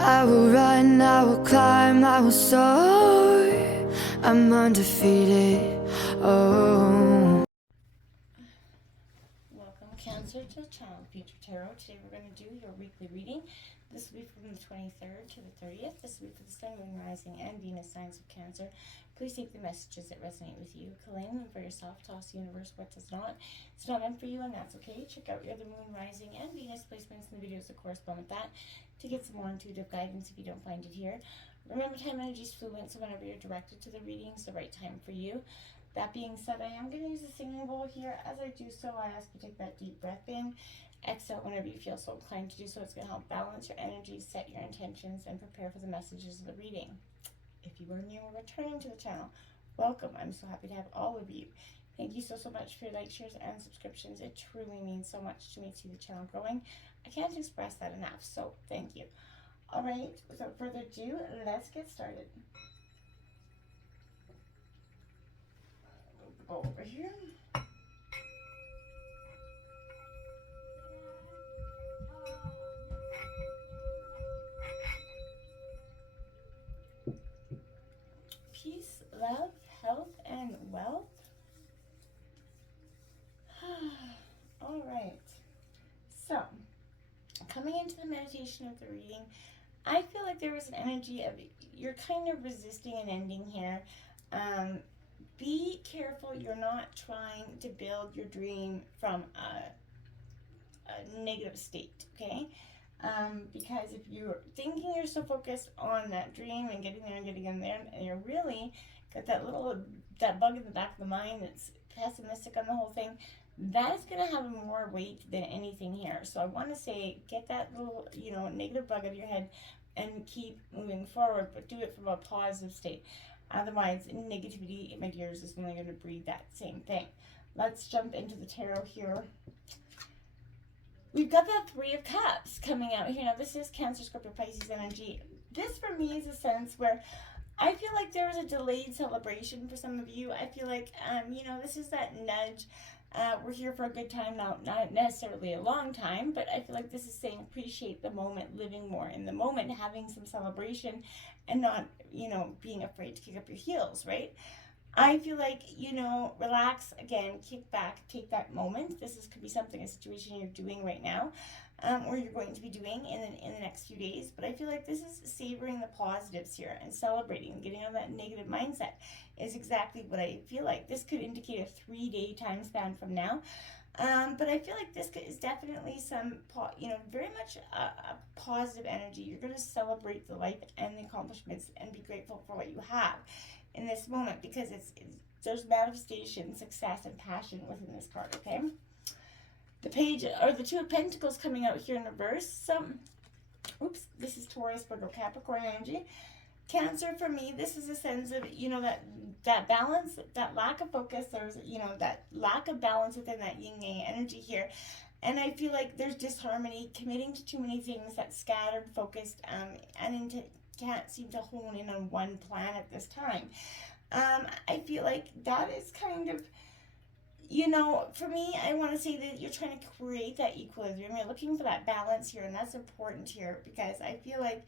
I will run, I will climb, I will soar. I'm undefeated. Oh. Welcome, Cancer, to the channel Future Tarot. Today we're going to do your weekly reading. This will be from the 23rd to the 30th. This will be for the Sun, Moon, Rising, and Venus signs of Cancer. Please take the messages that resonate with you, claim them for yourself, toss the universe what does not. It's not meant for you, and that's okay. Check out your other Moon, Rising, and Venus placements in the videos that correspond with that to get some more intuitive guidance if you don't find it here. Remember, time energy is fluent, so whenever you're directed to the reading, it's the right time for you. That being said, I am going to use a singing bowl here. As I do so, I ask you to take that deep breath in. Exhale whenever you feel so inclined to do so. It's going to help balance your energy, set your intentions, and prepare for the messages of the reading. If you are new or returning to the channel, welcome. I'm so happy to have all of you. Thank you so much for your likes, shares, and subscriptions. It truly means so much to me to see the channel growing. I can't express that enough, so thank you. All right, without further ado, let's get started. Move the bowl over here. Peace, love, health, and wealth. All right. So, coming into the meditation of the reading, I feel like there was an energy of you're kind of resisting an ending here. Be careful you're not trying to build your dream from a negative state, okay? Because if you're thinking you're so focused on that dream and getting there and getting in there, and you're really got that bug in the back of the mind that's pessimistic on the whole thing, that is going to have more weight than anything here. So I want to say, get that little, negative bug out of your head and keep moving forward, but do it from a positive state. Otherwise, negativity, my dears, is only going to breed that same thing. Let's jump into the tarot here. We've got that Three of Cups coming out here. Now, this is Cancer, Scorpio, Pisces energy. This, for me, is a sense where I feel like there was a delayed celebration for some of you. I feel like, this is that nudge. We're here for a good time now, not necessarily a long time, but I feel like this is saying appreciate the moment, living more in the moment, having some celebration, and not, being afraid to kick up your heels, right? I feel like, relax again, kick back, take that moment. Could be a situation you're doing right now, or you're going to be doing in the next few days. But I feel like this is savoring the positives here and celebrating, getting out of that negative mindset is exactly what I feel like. This could indicate a 3-day time span from now. But I feel like this is definitely very much a positive energy. You're going to celebrate the life and the accomplishments and be grateful for what you have in this moment, because there's manifestation, success, and passion within this card, okay? The page, or the Two of Pentacles coming out here in reverse. This is Taurus, Virgo, Capricorn energy. Cancer, for me, this is a sense of, that balance, that lack of focus. There's, that lack of balance within that yin-yang energy here. And I feel like there's disharmony, committing to too many things, that's scattered, focused, and can't seem to hone in on one plan at this time. I feel like that is kind of, for me, I want to say that you're trying to create that equilibrium. You're looking for that balance here, and that's important here, because I feel like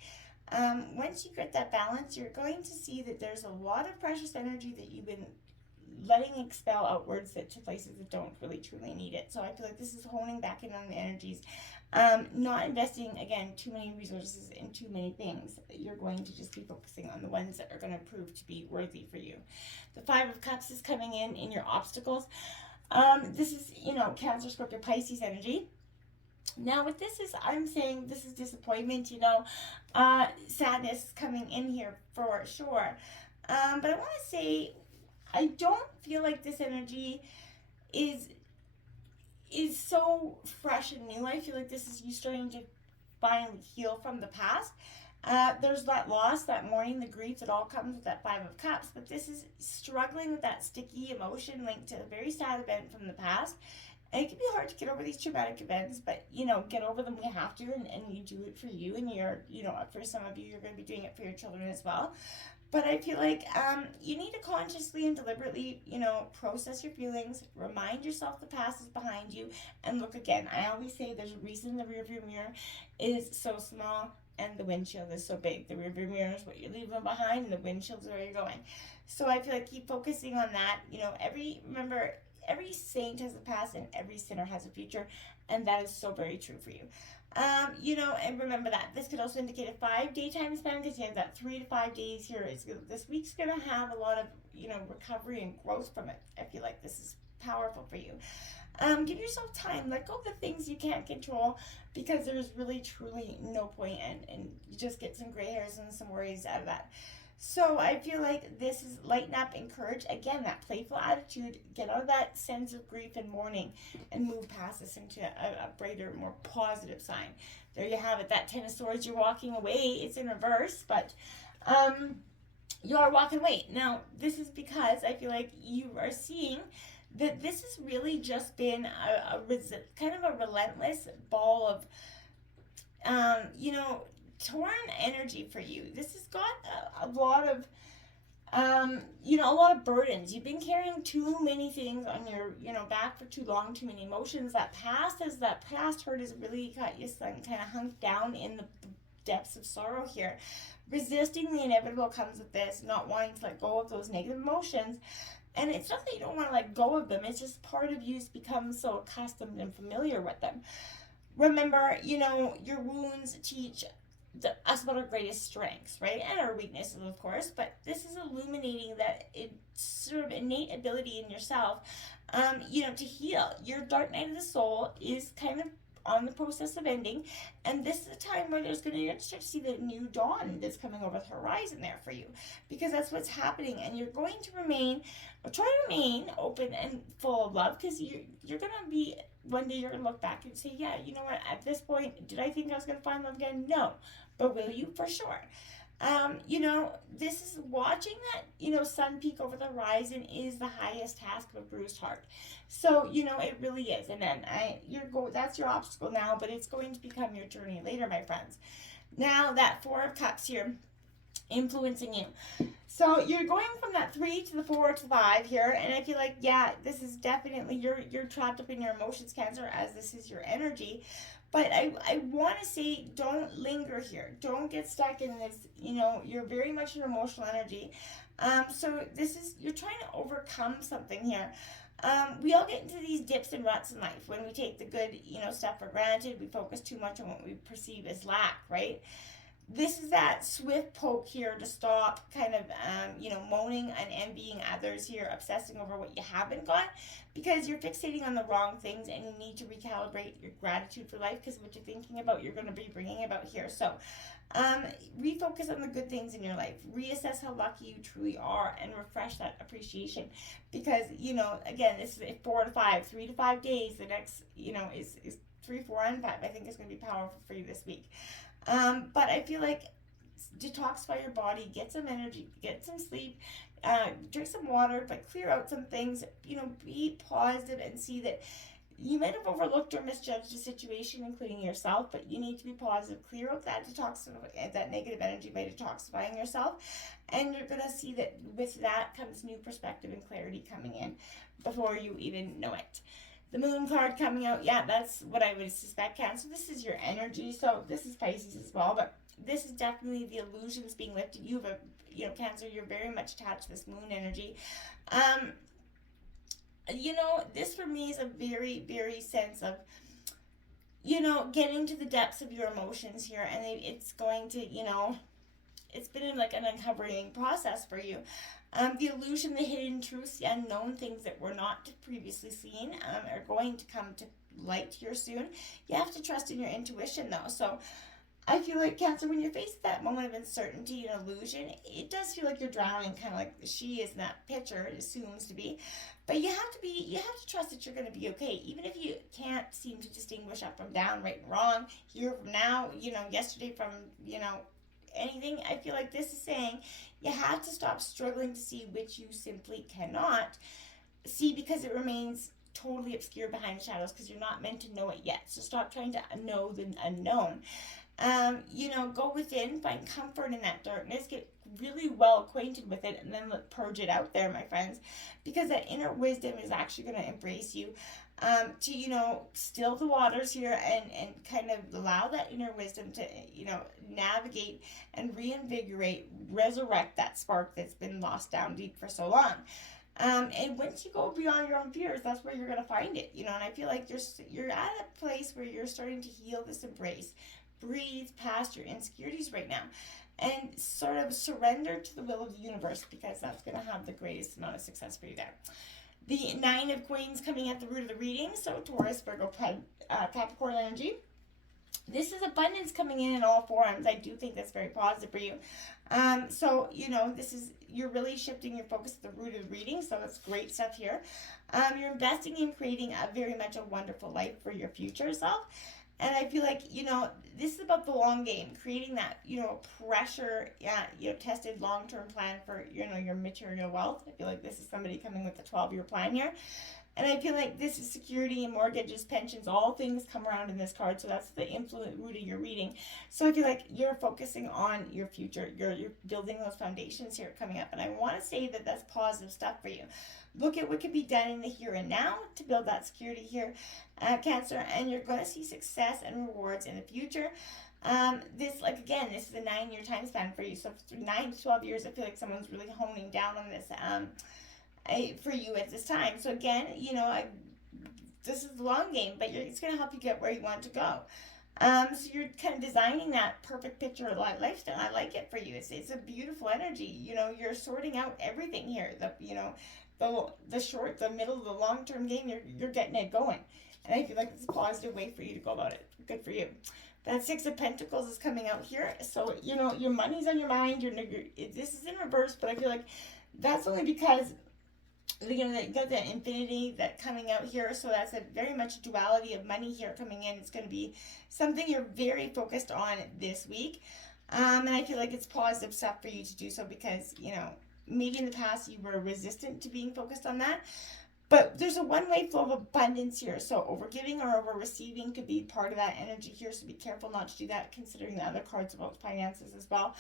once you get that balance, you're going to see that there's a lot of precious energy that you've been letting expel outwards to places that don't really truly need it. So I feel like this is honing back in on the energies. Not investing, again, too many resources in too many things. You're going to just be focusing on the ones that are going to prove to be worthy for you. The Five of Cups is coming in your obstacles. This is, Cancer, Scorpio, Pisces energy. Now, what this is, I'm saying this is disappointment, sadness coming in here for sure. But I want to say, I don't feel like this energy is so fresh and new. I feel like this is you starting to finally heal from the past. There's that loss, that mourning, the grief that all comes with that Five of Cups, but this is struggling with that sticky emotion linked to a very sad event from the past. And it can be hard to get over these traumatic events, but, get over them. We have to, and you do it for you, and for some of you, you're going to be doing it for your children as well. But I feel like you need to consciously and deliberately, process your feelings, remind yourself the past is behind you, and look again. I always say there's a reason the rearview mirror is so small. and the windshield is so big. The rearview mirror is what you're leaving behind, and the windshield is where you're going. So I feel like keep focusing on that. Remember, every saint has a past and every sinner has a future, and that is so very true for you. And remember that this could also indicate a 5-day time span, because you have that 3 to 5 days here. This week's gonna have a lot of recovery and growth from it. I feel like this is powerful for you. Give yourself time. Let go of the things you can't control, because there's really truly no point, and you just get some gray hairs and some worries out of that. So I feel like this is lighten up, encourage, again, that playful attitude, get out of that sense of grief and mourning, and move past this into a brighter, more positive sign. There you have it, that 10 of Swords, you're walking away. It's in reverse, but you are walking away. Now, this is because I feel like you are seeing that this has really just been kind of a relentless ball of, torn energy for you. This has got a lot of, a lot of burdens. You've been carrying too many things on your, back for too long, too many emotions. That past hurt has really got you kind of hunked down in the depths of sorrow here. Resisting the inevitable comes with this, not wanting to let go of those negative emotions. And it's not that you don't want to let go of them. It's just part of you's become so accustomed and familiar with them. Remember, your wounds teach us about our greatest strengths, right? And our weaknesses, of course. But this is illuminating that it's sort of innate ability in yourself, to heal. Your dark night of the soul is kind of on the process of ending, and this is a time where you're going to start to see the new dawn that's coming over the horizon there for you, because that's what's happening. And you're going to try to remain open and full of love, because you're going to be, one day you're going to look back and say, yeah, you know what, at this point, did I think I was going to find love again? No. But will you? For sure. This is watching that, sun peak over the horizon is the highest task of a bruised heart. So, it really is. And then that's your obstacle now, but it's going to become your journey later, my friends. Now that 4 of Cups here influencing you. So you're going from that 3 to the 4 to the 5 here, and I feel like, yeah, this is definitely, you're trapped up in your emotions, Cancer, as this is your energy. But I want to say, don't linger here. Don't get stuck in this, you're very much an emotional energy. So you're trying to overcome something here. We all get into these dips and ruts in life when we take the good, stuff for granted. We focus too much on what we perceive as lack, right? This is that swift poke here to stop kind of, moaning and envying others here, obsessing over what you haven't got, because you're fixating on the wrong things, and you need to recalibrate your gratitude for life, because what you're thinking about, you're going to be bringing about here. So refocus on the good things in your life, reassess how lucky you truly are, and refresh that appreciation, because, again, this is 4 to 5, 3 to 5 days. The next, is 3, 4, and 5. I think it's going to be powerful for you this week. But I feel like detoxify your body, get some energy, get some sleep, drink some water, but clear out some things, be positive and see that you might have overlooked or misjudged a situation, including yourself, but you need to be positive. Clear out that negative energy by detoxifying yourself, and you're going to see that with that comes new perspective and clarity coming in before you even know it. The Moon card coming out, yeah, that's what I would suspect, Cancer. This is your energy, so this is Pisces as well, but this is definitely the illusions being lifted. You have Cancer, you're very much attached to this Moon energy. This for me is a very, very sense of, getting to the depths of your emotions here, and it's going to, it's been like an uncovering process for you. The illusion, the hidden truths, the unknown things that were not previously seen are going to come to light here soon. You have to trust in your intuition, though. So I feel like, Cancer, when you're faced with that moment of uncertainty and illusion, it does feel like you're drowning, kind of like she is in that picture, it assumes to be. But you have to trust that you're going to be okay, even if you can't seem to distinguish up from down, right and wrong, here from now, yesterday from, anything. I feel like this is saying you have to stop struggling to see which you simply cannot see, because it remains totally obscure behind the shadows, because you're not meant to know it yet. So stop trying to know the unknown. Go within, find comfort in that darkness, get really well acquainted with it, and then purge it out there, my friends, because that inner wisdom is actually going to embrace you. to, still the waters here and kind of allow that inner wisdom to, navigate and reinvigorate, resurrect that spark that's been lost down deep for so long. And once you go beyond your own fears, that's where you're gonna find it, And I feel like you're at a place where you're starting to heal this embrace, breathe past your insecurities right now, and sort of surrender to the will of the universe, because that's gonna have the greatest amount of success for you there. The Nine of Coins coming at the root of the reading, so Taurus, Virgo, Capricorn energy. This is abundance coming in all forms. I do think that's very positive for you. So, you're really shifting your focus at the root of the reading, so that's great stuff here. You're investing in creating very much a wonderful life for your future self. And I feel like, this is about the long game, creating that, pressure, tested long-term plan for, your material wealth. I feel like this is somebody coming with a 12-year plan here. And I feel like this is security and mortgages, pensions, all things come around in this card. So that's the influence root of your reading. So I feel like you're focusing on your future. You're building those foundations here coming up. And I want to say that that's positive stuff for you. Look at what can be done in the here and now to build that security here, Cancer. And you're going to see success and rewards in the future. This is a 9-year time span for you. So for 9 to 12 years, I feel like someone's really honing down on this for you at this time. So again, this is the long game, but it's going to help you get where you want to go. So you're kind of designing that perfect picture of lifestyle. I like it for you. It's a beautiful energy. You're sorting out everything here. The short, the middle, the long-term game, you're getting it going. And I feel like it's a positive way for you to go about it. Good for you. That Six of Pentacles is coming out here. So, your money's on your mind. This is in reverse, but I feel like that's only because they got the infinity that coming out here. So that's a very much duality of money here coming in. It's going to be something you're very focused on this week. And I feel like it's positive stuff for you to do so because, maybe in the past you were resistant to being focused on that. But there's a one-way flow of abundance here. So over-giving or over-receiving could be part of that energy here. So be careful not to do that, considering the other cards about finances as well.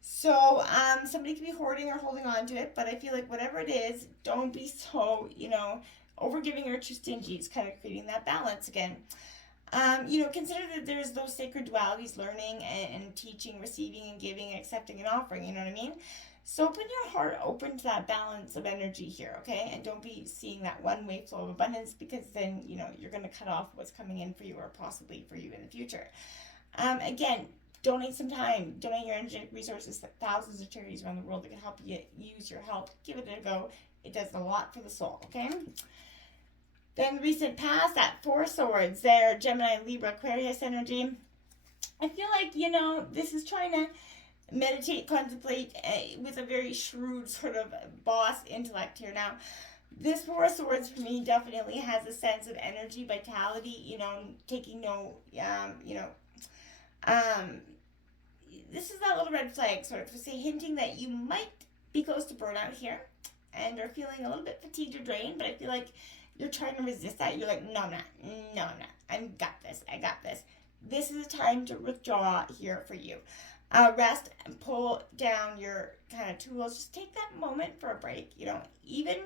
So somebody could be hoarding or holding on to it. But I feel like whatever it is, don't be so, over-giving or too stingy. It's kind of creating that balance again. Consider that there's those sacred dualities, learning and teaching, receiving and giving and accepting and offering. You know what I mean? So open your heart open to that balance of energy here, okay? And don't be seeing that one-way flow of abundance because then, you're going to cut off what's coming in for you or possibly for you in the future. Again, donate some time. Donate your energetic resources to thousands of charities around the world that can help you use your help. Give it a go. It does a lot for the soul, okay? Then recent past, that Four Swords there, Gemini, Libra, Aquarius energy. I feel like, this is trying to meditate, contemplate with a very shrewd sort of boss intellect here. Now, this Four Swords for me definitely has a sense of energy, vitality, taking no, this is that little red flag sort of say hinting that you might be close to burnout here and are feeling a little bit fatigued or drained, but I feel like you're trying to resist that. You're like, no, I'm not. I got this. This is a time to withdraw here for you. Rest and pull down your kind of tools. Just take that moment for a break. Even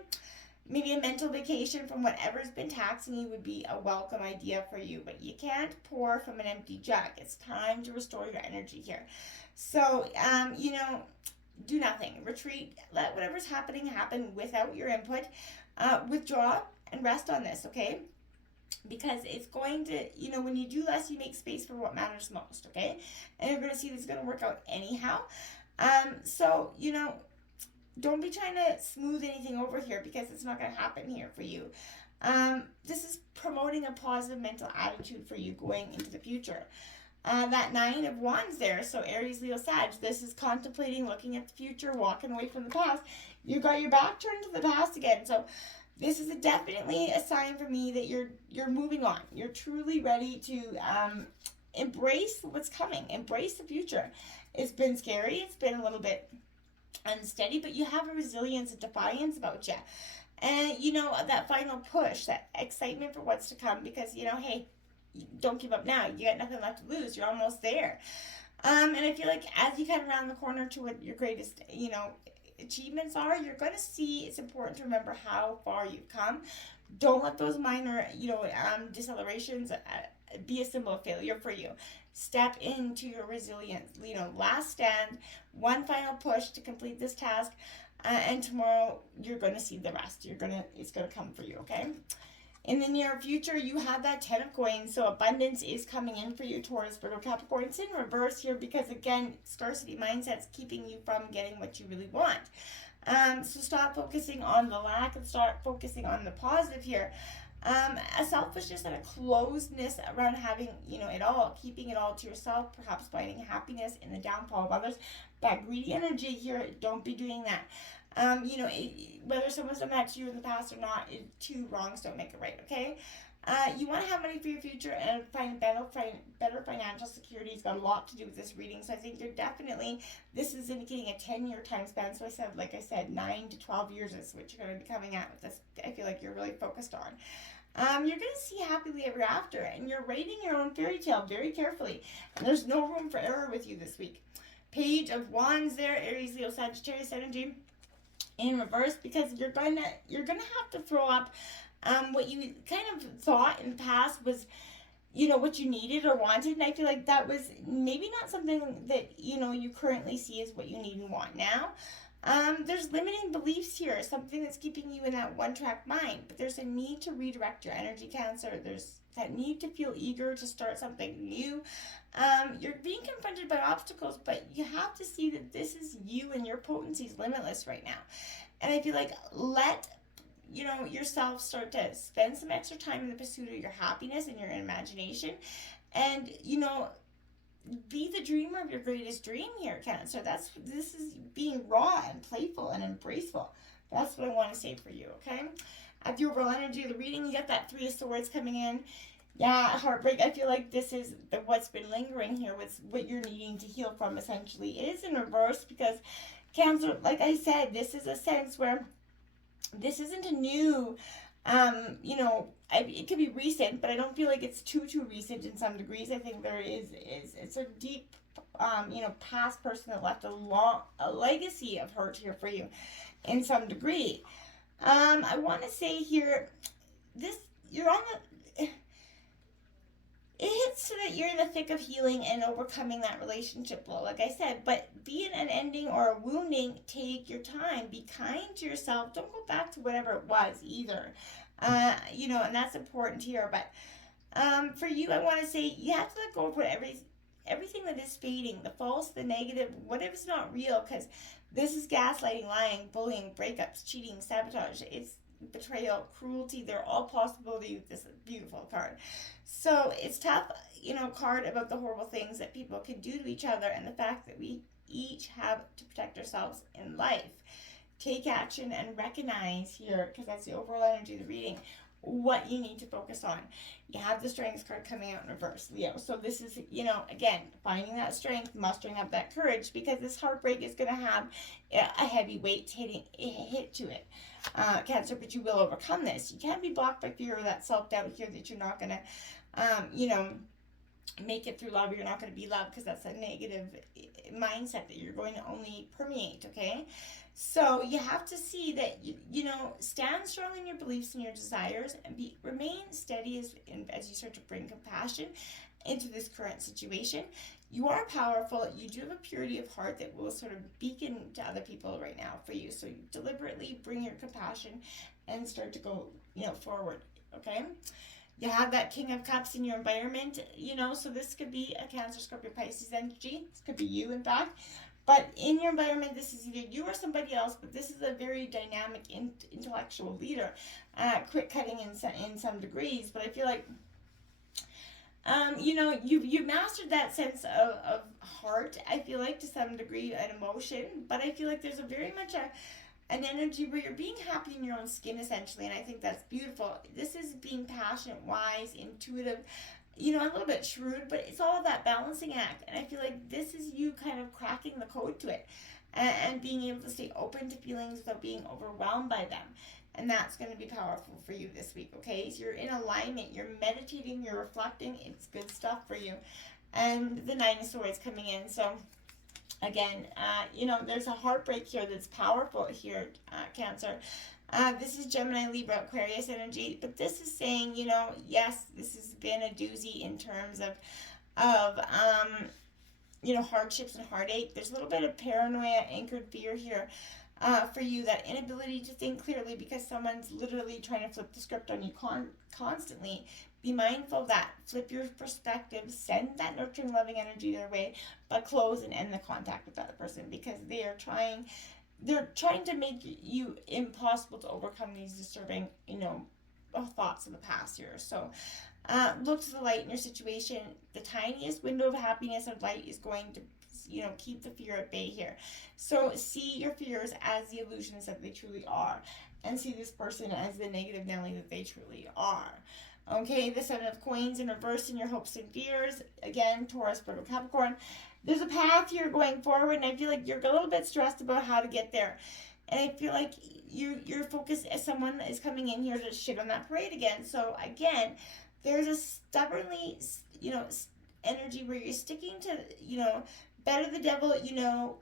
maybe a mental vacation from whatever's been taxing you would be a welcome idea for you. But you can't pour from an empty jug. It's time to restore your energy here. So, do nothing. Retreat. Let whatever's happening happen without your input. Withdraw and rest on this, okay? Because it's going to, when you do less, you make space for what matters most, okay? And you're going to see this is going to work out anyhow. So, don't be trying to smooth anything over here because it's not going to happen here for you. This is promoting a positive mental attitude for you going into the future. That Nine of Wands there, so Aries, Leo, Sag, this is contemplating, looking at the future, walking away from the past. You got your back turned to the past again, so this is definitely a sign for me that you're moving on. You're truly ready to embrace what's coming. Embrace the future. It's been scary. It's been a little bit unsteady, but you have a resilience and defiance about you. And, that final push, that excitement for what's to come because, hey, don't give up now. You got nothing left to lose. You're almost there. And I feel like as you head around the corner to what your greatest, achievements are, you're going to see it's important to remember how far you've come. Don't let those minor, decelerations be a symbol of failure for you. Step into your resilience. Last stand, one final push to complete this task, and tomorrow you're going to see the rest. It's going to come for you, okay? In the near future, you have that 10 of coins, so abundance is coming in for you, Taurus, Virgo, Capricorn. It's in reverse here because, again, scarcity mindset's keeping you from getting what you really want. So stop focusing on the lack and start focusing on the positive here. A selfishness and a closedness around having, it all, keeping it all to yourself, perhaps finding happiness in the downfall of others. That greedy energy here, don't be doing that. Whether someone's done that to you in the past or not, two wrongs don't make it right, okay? You want to have money for your future and find better financial security. It's got a lot to do with this reading. So I think this is indicating a 10-year time span. So like I said, 9 to 12 years is what you're going to be coming at with this. I feel like you're really focused on. You're going to see happily ever after, and you're writing your own fairy tale very carefully. And there's no room for error with you this week. Page of Wands there, Aries, Leo, Sagittarius energy in reverse, because you're gonna have to throw up what you kind of thought in the past was, what you needed or wanted. And I feel like that was maybe not something that, you currently see as what you need and want now. There's limiting beliefs here, something that's keeping you in that one-track mind. But there's a need to redirect your energy, Cancer. There's that need to feel eager to start something new. You're being confronted by obstacles, but you have to see that this is you and your potency is limitless right now. And I feel like let yourself start to spend some extra time in the pursuit of your happiness and your imagination, and be the dreamer of your greatest dream here, Cancer. This is being raw and playful and embraceful. That's what I want to say for you, okay? At the overall energy of the reading, you got that 3 of Swords coming in. Yeah, heartbreak. I feel like this is what's been lingering here, what you're needing to heal from, essentially. It is in reverse because, Cancer, like I said, this is a sense where this isn't a new, it could be recent, but I don't feel like it's too recent in some degrees. I think it's a deep, past person that left a legacy of hurt here for you in some degree. I want to say here, you're on the... It hits so that you're in the thick of healing and overcoming that relationship blow, like I said. But be it an ending or a wounding, take your time. Be kind to yourself. Don't go back to whatever it was either. And that's important here. But for you, I want to say you have to let go of everything that is fading, the false, the negative, whatever's not real, because this is gaslighting, lying, bullying, breakups, cheating, sabotage. It's betrayal, cruelty. They're all possibility with this beautiful card. So it's tough, card about the horrible things that people can do to each other and the fact that we each have to protect ourselves in life. Take action and recognize here, because that's the overall energy of the reading, what you need to focus on. You have the Strength card coming out in reverse, Leo. So this is, again, finding that strength, mustering up that courage, because this heartbreak is going to have a heavy weight hit to it. Cancer, but you will overcome this. You can't be blocked by fear or that self-doubt here that you're not going to, make it through love, or you're not going to be loved, because that's a negative mindset that you're going to only permeate, okay? So you have to see that, stand strong in your beliefs and your desires, and remain steady as you start to bring compassion into this current situation. You are powerful. You do have a purity of heart that will sort of beacon to other people right now for you. So you deliberately bring your compassion and start to go, forward, okay? You have that King of Cups in your environment, so this could be a Cancer, Scorpio, Pisces energy. This could be you, in fact. But in your environment, this is either you or somebody else, but this is a very dynamic, intellectual leader. Quick cutting in some degrees, but I feel like, you mastered that sense of heart, I feel like, to some degree, and emotion, but I feel like there's very much an energy where you're being happy in your own skin, essentially, and I think that's beautiful. This is being passionate, wise, intuitive, a little bit shrewd, but it's all that balancing act, and I feel like this is you kind of cracking the code to it, and being able to stay open to feelings without being overwhelmed by them. And that's going to be powerful for you this week, okay? So you're in alignment, you're meditating, you're reflecting. It's good stuff for you. And the 9 of Swords coming in. So, again, there's a heartbreak here that's powerful here, Cancer. This is Gemini, Libra, Aquarius energy, but this is saying, yes, this has been a doozy in terms of hardships and heartache. There's a little bit of paranoia, anchored fear here for you, that inability to think clearly because someone's literally trying to flip the script on you constantly. Be mindful of that. Flip your perspective. Send that nurturing, loving energy their way, but close and end the contact with that other person because they're trying to make you impossible to overcome these disturbing, thoughts of the past here. So look to the light in your situation. The tiniest window of happiness and light is going to keep the fear at bay here. So see your fears as the illusions that they truly are, and see this person as the negative Nelly that they truly are. Okay, the Seven of Coins in reverse in your hopes and fears. Again, Taurus, Virgo, Capricorn. There's a path here going forward, and I feel like you're a little bit stressed about how to get there. And I feel like you're focused as someone that is coming in here to shit on that parade again. So again, there's a stubbornly, energy where you're sticking to, better the devil,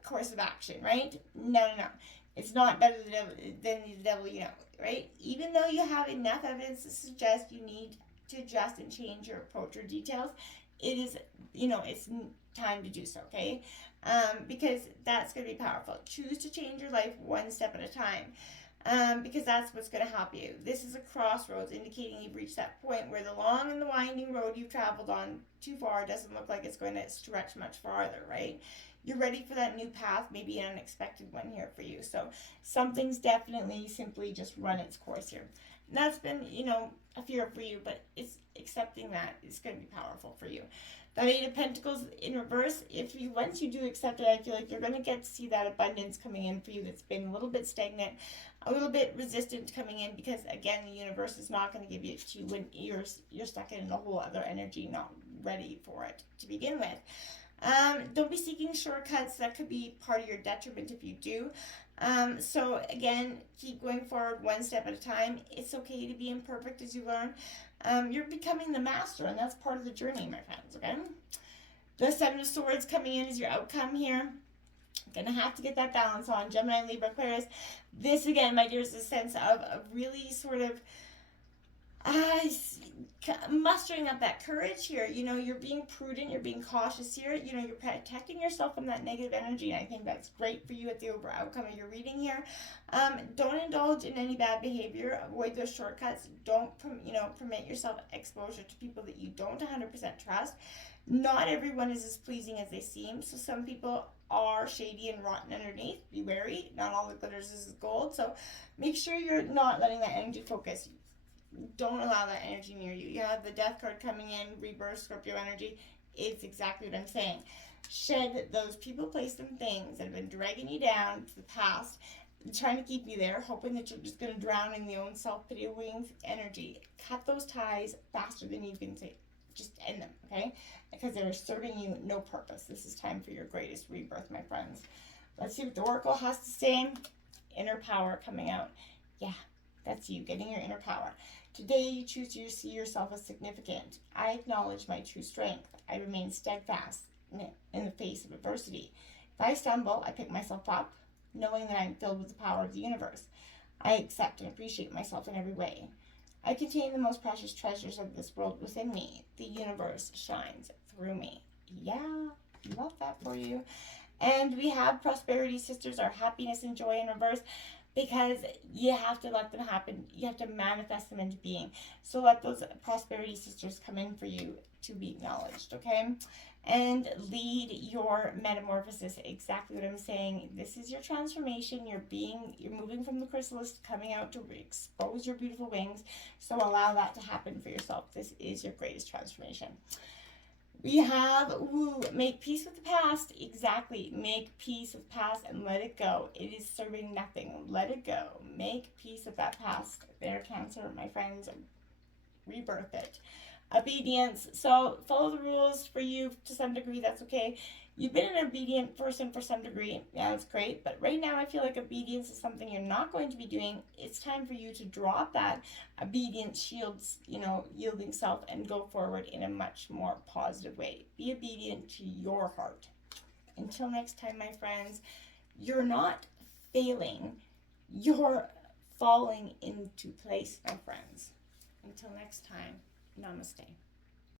course of action, right? No. It's not better than the devil, right? Even though you have enough evidence to suggest you need to adjust and change your approach or details, it is, it's time to do so, okay? Because that's going to be powerful. Choose to change your life one step at a time, because that's what's going to help you. This is a crossroads indicating you've reached that point where the long and the winding road you've traveled on too far doesn't look like it's going to stretch much farther, right? You're ready for that new path, maybe an unexpected one here for you. So something's definitely simply just run its course here. And that's been, a fear for you, but it's accepting that is going to be powerful for you. That Eight of Pentacles in reverse, once you do accept it, I feel like you're going to get to see that abundance coming in for you that's been a little bit stagnant, a little bit resistant coming in, because again, the universe is not going to give it to you when you're stuck in a whole other energy, not ready for it to begin with. Don't be seeking shortcuts. That could be part of your detriment if you do. So again, keep going forward one step at a time. It's okay to be imperfect as you learn. You're becoming the master, and that's part of the journey, my friends, okay? The Seven of Swords coming in as your outcome here. Gonna have to get that balance on. Gemini, Libra, Aquarius. This, again, my dears, is a sense of a really sort of mustering up that courage here. You're being prudent, you're being cautious here, you're protecting yourself from that negative energy, and I think that's great for you at the overall outcome of your reading here. Don't indulge in any bad behavior, avoid those shortcuts, don't permit yourself exposure to people that you don't 100% trust. Not everyone is as pleasing as they seem, so some people are shady and rotten underneath. Be wary, not all that glitters is gold, so make sure you're not letting that energy focus. Don't allow that energy near you. You have the Death card coming in, rebirth, Scorpio energy. It's exactly what I'm saying. Shed those people, place, and things that have been dragging you down to the past, trying to keep you there, hoping that you're just going to drown in the own self-pitying energy. Cut those ties faster than you can say. Just end them, okay? Because they're serving you no purpose. This is time for your greatest rebirth, my friends. Let's see what the Oracle has to say. Inner power coming out. Yeah, that's you, getting your inner power. Today, you choose to see yourself as significant. I acknowledge my true strength. I remain steadfast in the face of adversity. If I stumble, I pick myself up, knowing that I am filled with the power of the universe. I accept and appreciate myself in every way. I contain the most precious treasures of this world within me. The universe shines through me. Yeah, love that for you. And we have prosperity sisters, our happiness and joy in reverse, because you have to let them happen. You have to manifest them into being. So let those prosperity sisters come in for you to be acknowledged, okay? And lead your metamorphosis. Exactly what I'm saying. This is your transformation. You're moving from the chrysalis, coming out to expose your beautiful wings. So allow that to happen for yourself. This is your greatest transformation. We have, make peace with the past. Exactly. Make peace with the past and let it go. It is serving nothing. Let it go. Make peace with that past. There, Cancer, my friends, rebirth it. Obedience. So follow the rules for you to some degree. That's okay. You've been an obedient person for some degree. Yeah, that's great. But right now I feel like obedience is something you're not going to be doing. It's time for you to drop that obedience shields, yielding self, and go forward in a much more positive way. Be obedient to your heart. Until next time, my friends, you're not failing. You're falling into place, my friends. Until next time, namaste.